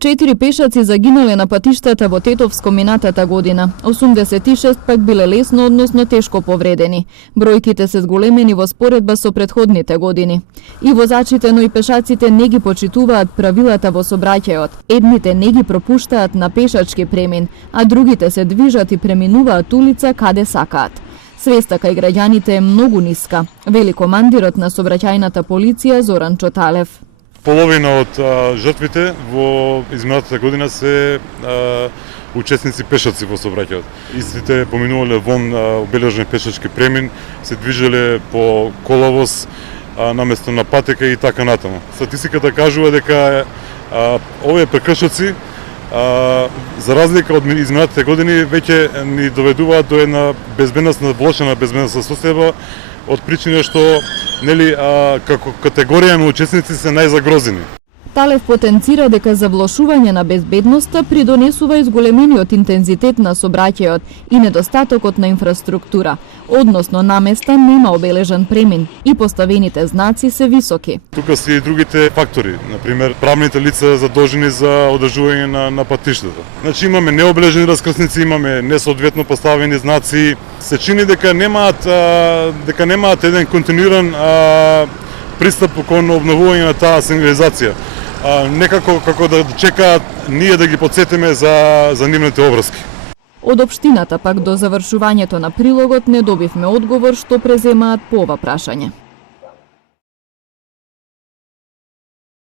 4 пешаци загинале на патиштата во Тетовско минатата година. 86 пак биле лесно, односно тешко повредени. Бројките се зголемени во споредба со претходните години. И возачите, но и пешаците не ги почитуваат правилата во сообраќајот. Едните не ги пропуштаат на пешачки премин, а другите се движат и преминуваат улица каде сакаат. Свеста кај граѓаните е многу ниска, вели командирот на сообраќајната полиција Зоран Чоталев. Половина од жртвите во изминатата година се учесници пешаци во сообраќајот. Истите поминувале вон обележен пешачки премин, се движеле по коловоз наместо на патека и така натаму. Статистиката кажува дека овие прекршоци за разлика од изминатите години веќе ни доведуваат до една безбедносна, влошена безбедносна состојба од причина што како категорија на учесници се најзагрозени. Талев потенцира дека за влошување на безбедноста придонесува и зголемениот интензитет на сообраќајот и недостатокот на инфраструктура, односно на места нема обележан премин и поставените знаци се високи. Тука се и другите фактори, например правните лица задолжени за одржување на патиштата. Значи имаме необележени раскрсници, имаме несоодветно поставени знаци. Се чини дека немаат еден континуиран пристап кон обновување на таа сигнализација. Некако како да чекаат ние да ги потсетиме за нивните обврски. Од општината пак до завршувањето на прилогот не добивме одговор што преземаат по ова прашање.